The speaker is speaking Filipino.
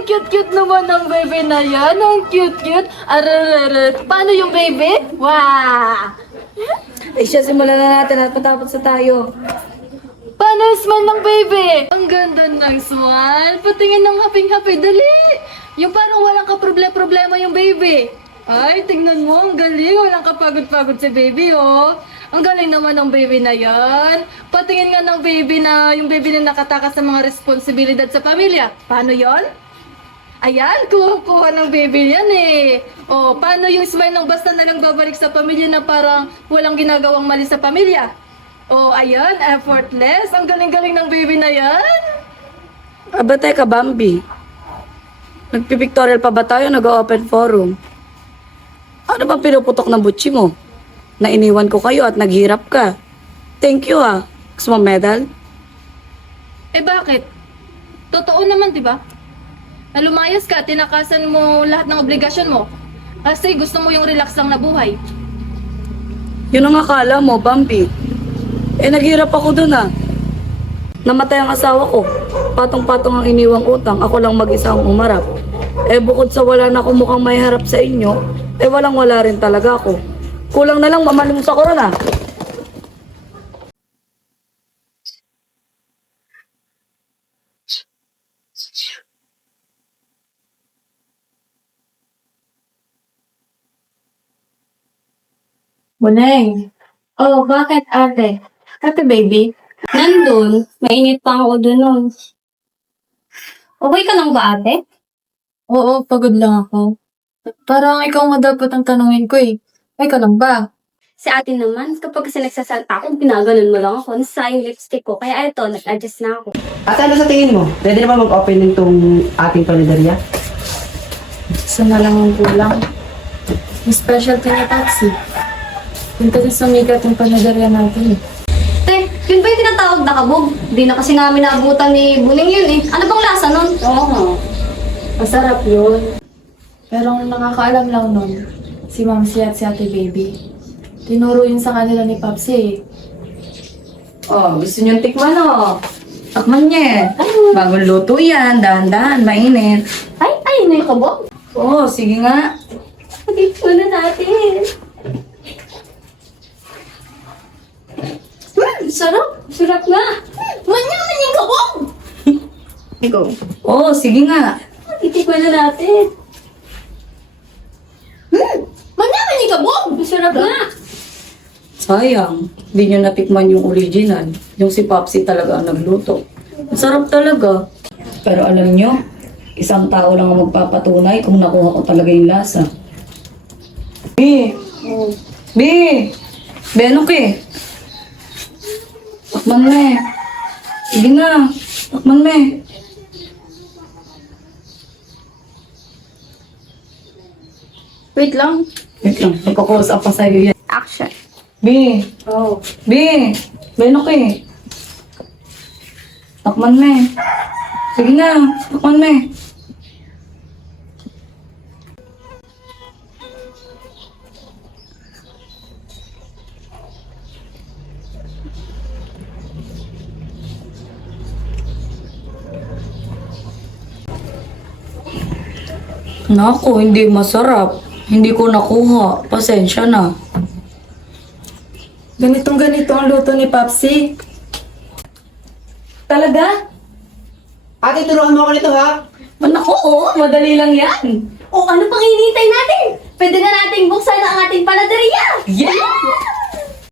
ang cute-cute naman ng baby na yan. Ang cute-cute. Arararara. Paano yung baby? Wow! Eh siya, simulan na natin at patapos na tayo. Paano yung smile ng baby? Ang ganda ng smile. Patingin ng haping-happy. Dali! Yung parang walang kaproblema yung baby. Ay, tingnan mo. Ang galing. Walang kapagod-pagod si baby, oh. Ang galing naman ng baby na yan. Patingin nga ng baby na yung baby na nakatakas sa mga responsibilidad sa pamilya. Paano yon? Ayan, kuha ng baby yan eh. O, paano yung smile ng basta na lang babalik sa pamilya na parang walang ginagawang mali sa pamilya? O, ayan, effortless. Ang galing-galing ng baby na yan. Aba, teka, Bambi. Nagpipictorial pa ba tayo? Nag-open forum? Ano bang pinuputok ng butchi mo? Na iniwan ko kayo at naghirap ka. Thank you ah. Gusto mo medal? Eh bakit? Totoo naman, di ba? Na lumayas ka, tinakasan mo lahat ng obligasyon mo. Kasi gusto mo yung relax lang na buhay. Yun ang akala mo, Bambi. Eh, naghirap ako dun ah. Namatay ang asawa ko. Patong-patong ang iniwang utang. Ako lang mag-isa ang umarap. Eh, bukod sa wala na akong mukhang may harap sa inyo, eh, walang-wala rin talaga ako. Kulang na lang mamalimos ako ron ah. Buneng. Oh, bakit ate? Ate baby? Nandun. Mainit pa ako dun nun. Okay ka lang ba ate? Oo, pagod lang ako. Parang ikaw nga dapat ang tanungin ko eh. Ay, ka lang ba? Si ate naman, kapag kasi nagsasalta ako, pinaganon mo lang ako. Nasa yung lipstick ko. Kaya eto, nag-adjust na ako. Ate, ano sa tingin mo? Ready na ba mag-open nitong ating panaderia? Isa na lang ang kulang. Yung specialty niya, Patsy. Yung kasi sumigat yung panaderya natin eh. Te, yun ba yung tinatawag na kabog? Di na kasi namin naabutan ni Buning yun eh. Ano bang lasa nun? Oo nga. Masarap yun. Pero ang nakakaalam lang nun, si Mamsi at si Ate Baby. Tinuro yun sa kanila ni Papsi eh. Oh, gusto niyong tikman oh. Takman niya. Bagong luto yan. Dahan-dahan, mainit. Ay, na yung kabog. Oo, sige nga. Pag-ipon na natin. Sarap. Sarap nga. Manyaman yung kabog. Ikaw. Oo, sige nga. Titikman na natin. Manyaman yung kabog. Sarap nga. Sayang, hindi nyo natikman yung original. Yung si Popsi talaga ang nagluto. Masarap talaga. Pero alam nyo, isang tao lang ang magpapatunay kung nakuha ko talaga yung lasa. B! B! Benok eh! Takman mo eh. Sige na, takman mo eh. Wait lang. Wait lang, magkakos up pa sa'yo yan. Action. B! Oh. B! Benok eh. Takman mo eh. Sige na, takman mo eh. Naku, hindi masarap. Hindi ko nakuha. Pasensya na. Ganitong-ganito ang luto ni Papsi. Talaga? Ate, tulungan mo ako nito ha? Naku, oo. Madali lang yan. O ano pang hinihintay natin? Pwede na nating buksan ang